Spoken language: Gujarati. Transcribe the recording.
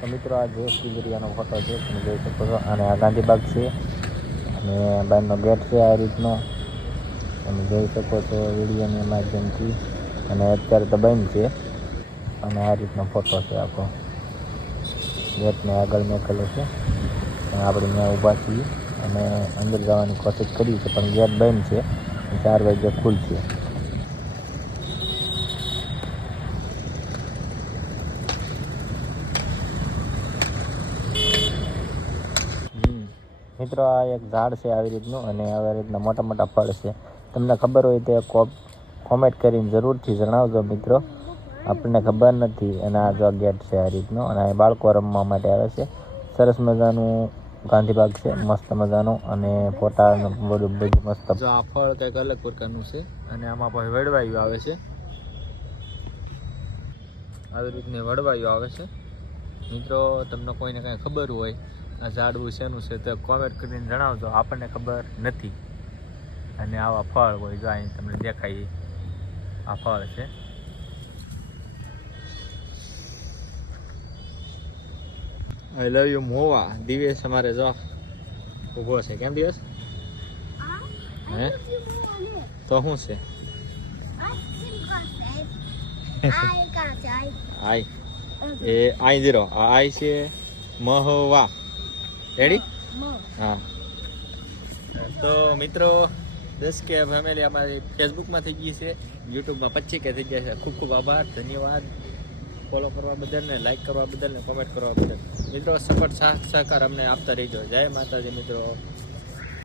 તો મિત્રો આ જે કિલરિયાનો ફોટો છે તમે જોઈ શકો છો. અને આ ગાંધીબાગ છે અને બહારનો ગેટ છે આ રીતનો તમે જોઈ શકો છો વિડીયોના માધ્યમથી. અને અત્યારે તો બંધ છે અને આ રીતનો ફોટો છે આખો. ગેટને આગળ મેકેલો છે અને આપણે ત્યાં ઊભા છીએ અને અંદર જવાની કોશિશ કરી છે પણ ગેટ બંધ છે. 4 વાગે ખુલશે. મિત્રો આ એક ઝાડ છે આવી રીતનું અને આવી રીતના મોટા મોટા ફળ છે. તમને ખબર હોય તો કોમેન્ટ કરીને જરૂરથી જણાવજો મિત્રો. આપણને ખબર નથી. અને આ જો ગેટ છે આ રીતનો અને આ બાળકો રમવા માટે આવે છે. સરસ મજાનું ગાંધીબાગ છે મસ્ત મજાનું અને ફોટા બધું મસ્ત. જો આ ફળ કંઈક અલગ પ્રકારનું છે અને આમાં પણ વડવાયું આવે છે. આવી રીતની વડવાયું આવે છે. મિત્રો તમને કોઈને કાંઈ ખબર હોય આ ઝાડવું શેનું છે તો કોમેન્ટ કરીને જણાવજો. આપણને ખબર નથી. અને આવા ફળ હોય જો અહીં તમને દેખાય આ ફળ છે. આઈ લવ યુ મોવા. દિવસ અમારે જો ઊભો છે. કેમ દિવસ? હે તો શું છે? આઈ એ આઈ 0 આ આઈ છે મહવા. રેડી? હા. તો મિત્રો 10K ફેમિલી અમારી ફેસબુકમાં થઈ ગઈ છે, યુટ્યુબમાં 25K થઈ ગયા છે. ખૂબ ખૂબ આભાર, ધન્યવાદ. ફોલો કરવા બદલ ને લાઈક કરવા બદલ ને કોમેન્ટ કરવા બદલ. મિત્રો સપોર્ટ સહકાર અમને આપતા રહીજો. જય માતાજી મિત્રો.